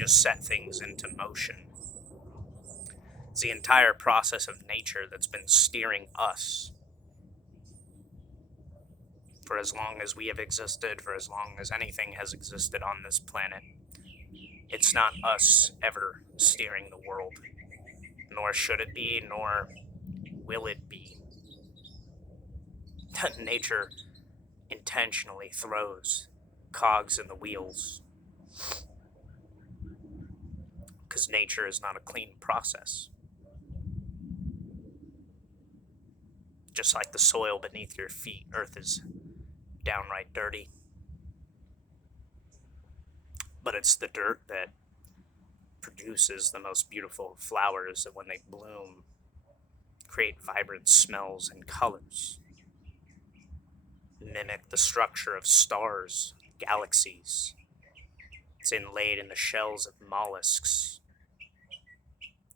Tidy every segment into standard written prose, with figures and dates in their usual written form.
just set things into motion. It's the entire process of nature that's been steering us for as long as we have existed, for as long as anything has existed on this planet. It's not us ever steering the world, nor should it be, nor will it be. Nature intentionally throws cogs in the wheels, because nature is not a clean process. Just like the soil beneath your feet, Earth is downright dirty. But it's the dirt that produces the most beautiful flowers that, when they bloom, create vibrant smells and colors, mimic the structure of stars, galaxies. It's inlaid in the shells of mollusks,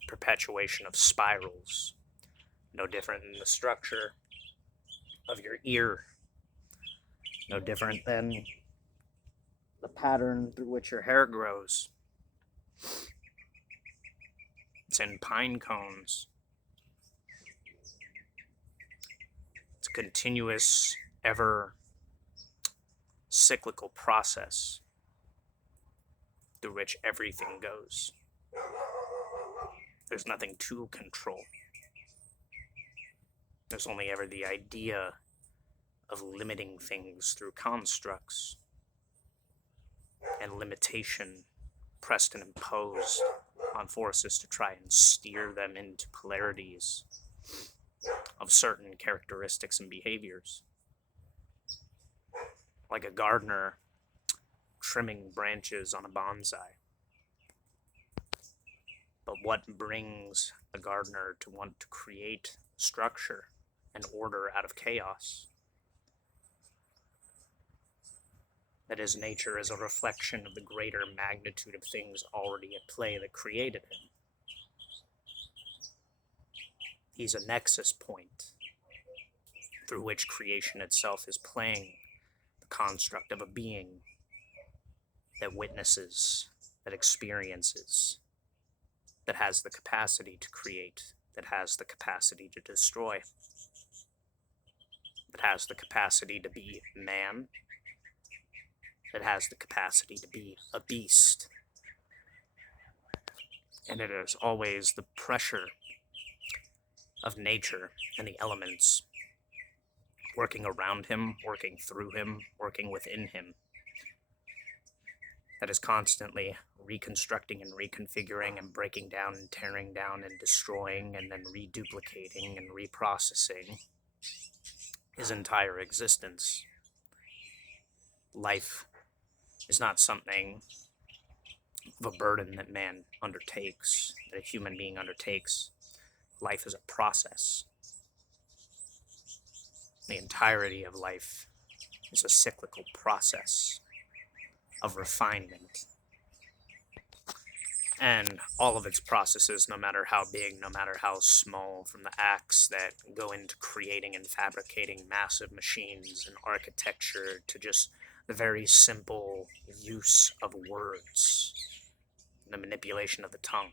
perpetuation of spirals, no different than the structure of your ear, no different than the pattern through which your hair grows. It's in pine cones. It's a continuous, ever cyclical process through which everything goes. There's nothing to control. There's only ever the idea of limiting things through constructs, and limitation pressed and imposed on forces to try and steer them into polarities of certain characteristics and behaviors. Like a gardener trimming branches on a bonsai. But what brings a gardener to want to create structure and order out of chaos? That is, nature is a reflection of the greater magnitude of things already at play that created him. He's a nexus point through which creation itself is playing the construct of a being that witnesses, that experiences, that has the capacity to create, that has the capacity to destroy, that has the capacity to be man, that has the capacity to be a beast. And it is always the pressure of nature and the elements working around him, working through him, working within him, that is constantly reconstructing and reconfiguring and breaking down and tearing down and destroying and then reduplicating and reprocessing his entire existence. Life is not something of a burden that man undertakes, that a human being undertakes. Life is a process. The entirety of life is a cyclical process of refinement. And all of its processes, no matter how big, no matter how small, from the acts that go into creating and fabricating massive machines and architecture to just the very simple use of words, the manipulation of the tongue.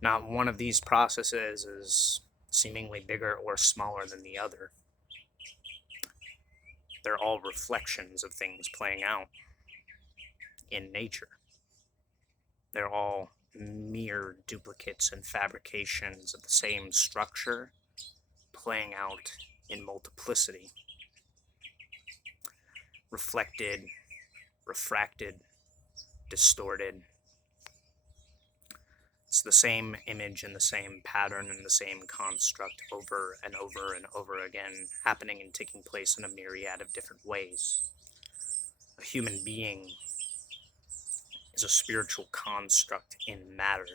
Not one of these processes is seemingly bigger or smaller than the other. They're all reflections of things playing out in nature. They're all mere duplicates and fabrications of the same structure playing out in multiplicity. Reflected, refracted, distorted. It's the same image and the same pattern and the same construct over and over and over again, happening and taking place in a myriad of different ways. A human being is a spiritual construct in matter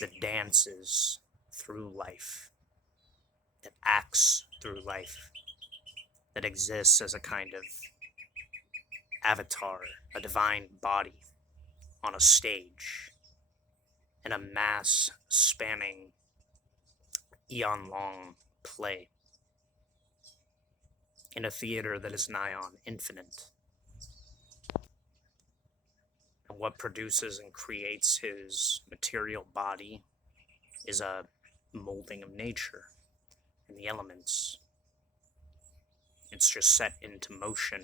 that dances through life, that acts through life, that exists as a kind of avatar, a divine body on a stage, in a mass spanning eon-long play, in a theater that is nigh on infinite. What produces and creates his material body is a molding of nature and the elements. It's just set into motion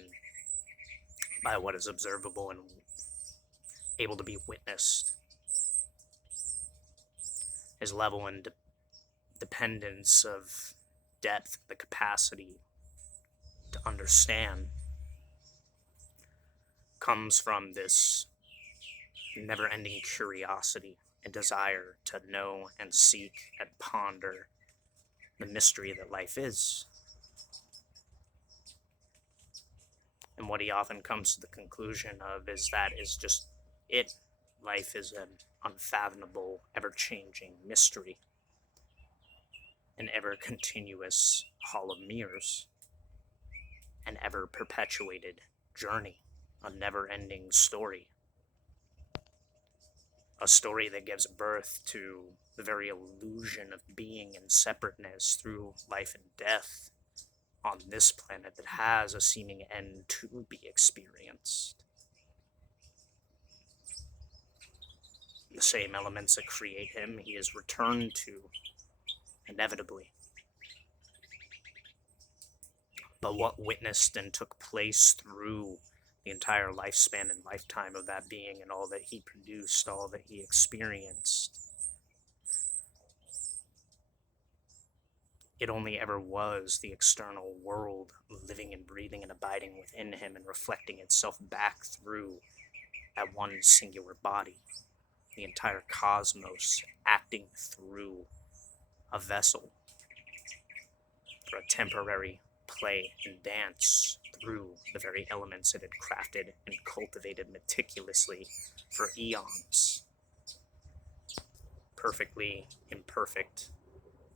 by what is observable and able to be witnessed. His level and dependence of depth, the capacity to understand, comes from this never-ending curiosity and desire to know and seek and ponder the mystery that life is. And what he often comes to the conclusion of is that is just it. Life is an unfathomable, ever-changing mystery, an ever-continuous hall of mirrors, an ever-perpetuated journey, a never-ending story. A story that gives birth to the very illusion of being and separateness through life and death on this planet that has a seeming end to be experienced. The same elements that create him, he is returned to, inevitably. But what witnessed and took place through the entire lifespan and lifetime of that being and all that he produced, all that he experienced, it only ever was the external world living and breathing and abiding within him and reflecting itself back through that one singular body. The entire cosmos acting through a vessel for a temporary play and dance through the very elements it had crafted and cultivated meticulously for eons. Perfectly imperfect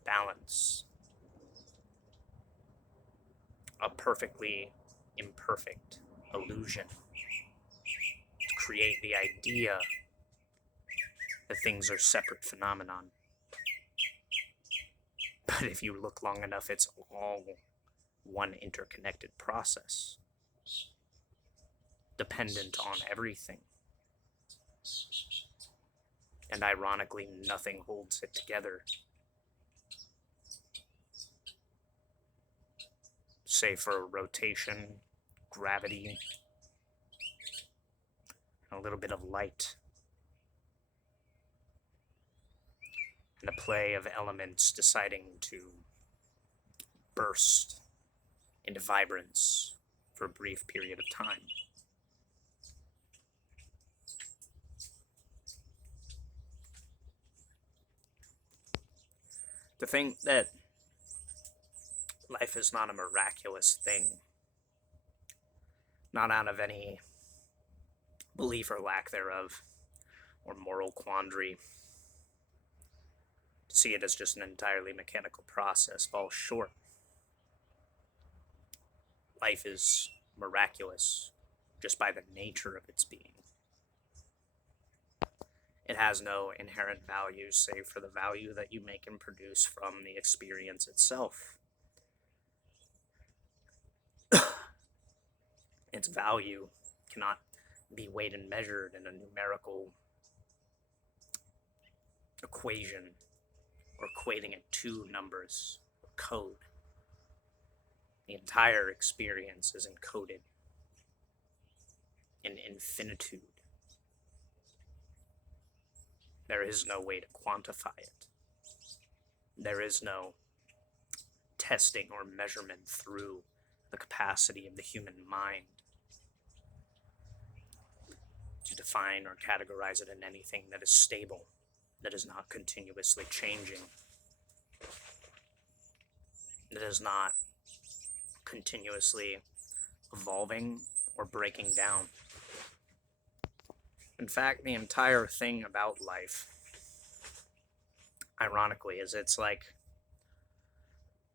balance. A perfectly imperfect illusion to create the idea that things are separate phenomenon. But if you look long enough, it's all one interconnected process, dependent on everything. And ironically, nothing holds it together, save for rotation, gravity, and a little bit of light, and a play of elements deciding to burst into vibrance for a brief period of time. To think that life is not a miraculous thing, not out of any belief or lack thereof, or moral quandary, to see it as just an entirely mechanical process falls short. Life is miraculous just by the nature of its being. It has no inherent value save for the value that you make and produce from the experience itself. Its value cannot be weighed and measured in a numerical equation or equating it to numbers or code. The entire experience is encoded in infinitude. There is no way to quantify it. There is no testing or measurement through the capacity of the human mind to define or categorize it in anything that is stable, that is not continuously changing, that is not continuously evolving or breaking down. In fact, the entire thing about life, ironically, is it's like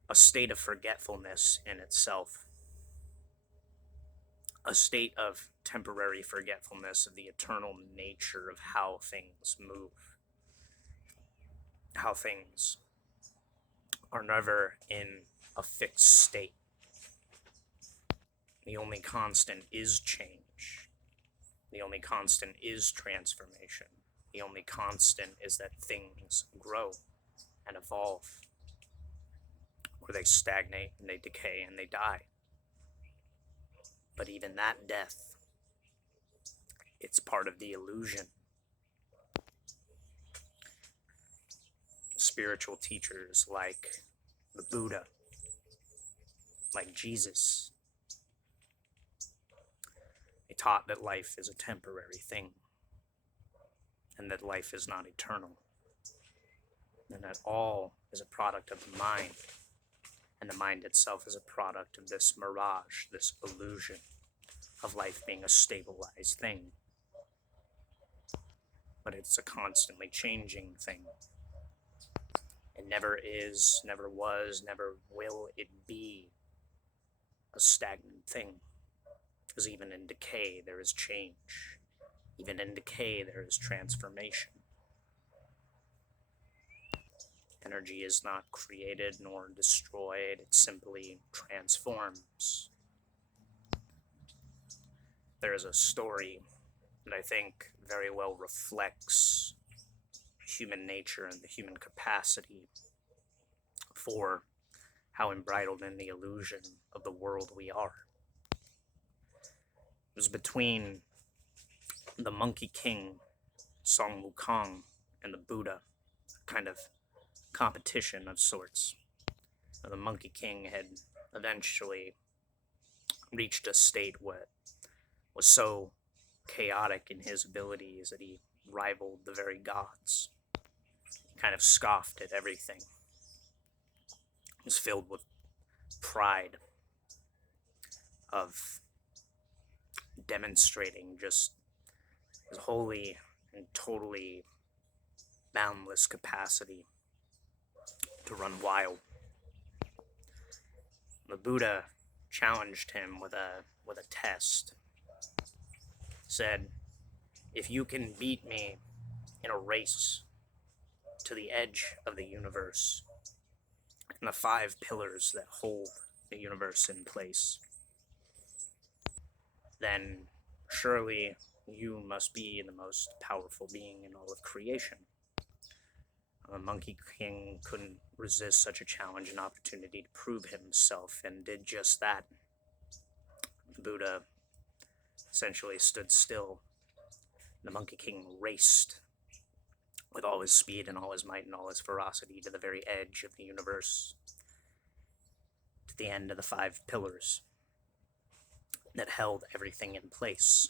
a state of forgetfulness in itself. A state of temporary forgetfulness of the eternal nature of how things move. How things are never in a fixed state. The only constant is change. The only constant is transformation. The only constant is that things grow and evolve, or they stagnate and they decay and they die. But even that death, it's part of the illusion. Spiritual teachers like the Buddha, like Jesus, they taught that life is a temporary thing, and that life is not eternal, and that all is a product of the mind, and the mind itself is a product of this mirage, this illusion of life being a stabilized thing. But it's a constantly changing thing. It never is, never was, never will it be a stagnant thing. Because even in decay, there is change. Even in decay, there is transformation. Energy is not created nor destroyed, it simply transforms. There is a story that I think very well reflects human nature and the human capacity for how embridled in the illusion of the world we are. It was between the Monkey King, Song Wukong, and the Buddha, a kind of competition of sorts. The Monkey King had eventually reached a state what was so chaotic in his abilities that he rivaled the very gods. He kind of scoffed at everything. He was filled with pride of demonstrating just his holy and totally boundless capacity to run wild. The Buddha challenged him with a test. Said, if you can beat me in a race to the edge of the universe and the 5 pillars that hold the universe in place, then surely you must be the most powerful being in all of creation. The Monkey King couldn't resist such a challenge and opportunity to prove himself, and did just that. The Buddha essentially stood still. The Monkey King raced with all his speed and all his might and all his ferocity to the very edge of the universe, to the end of the 5 pillars that held everything in place.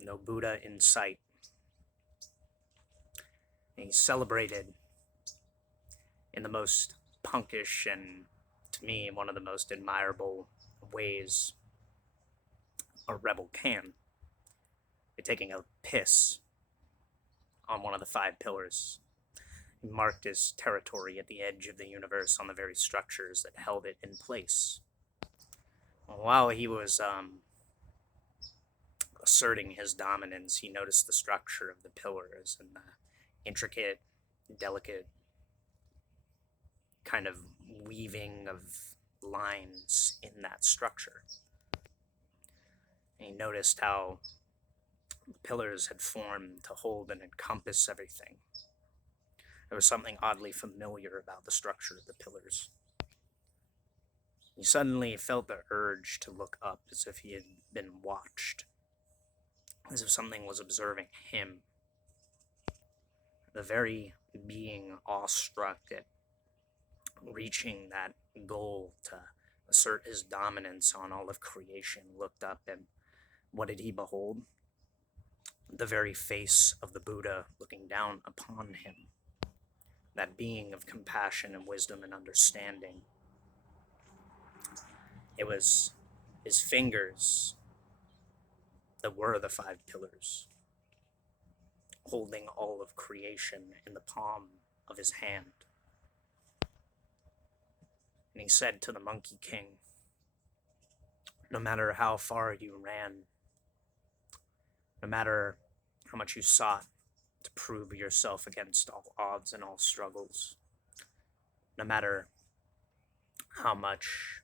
No Buddha in sight. And he celebrated in the most punkish and, to me, one of the most admirable ways a rebel can. By taking a piss on one of the 5 pillars. He marked his territory at the edge of the universe on the very structures that held it in place. While he was asserting his dominance, he noticed the structure of the pillars and the intricate, delicate kind of weaving of lines in that structure. And he noticed how the pillars had formed to hold and encompass everything. There was something oddly familiar about the structure of the pillars. He suddenly felt the urge to look up, as if he had been watched, as if something was observing him. The very being awestruck at reaching that goal to assert his dominance on all of creation looked up, and what did he behold? The very face of the Buddha looking down upon him. That being of compassion and wisdom and understanding. It was his fingers that were the 5 pillars, holding all of creation in the palm of his hand. And he said to the Monkey King, no matter how far you ran, no matter how much you sought to prove yourself against all odds and all struggles, no matter how much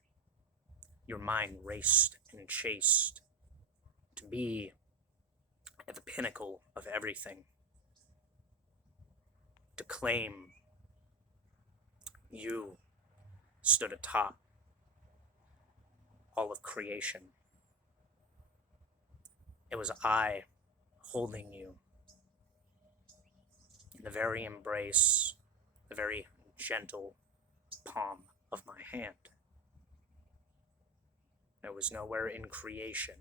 Your mind raced and chased to be at the pinnacle of everything, to claim you stood atop all of creation. It was I holding you in the very embrace, the very gentle palm of my hand. There was nowhere in creation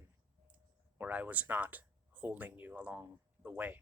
where I was not holding you along the way.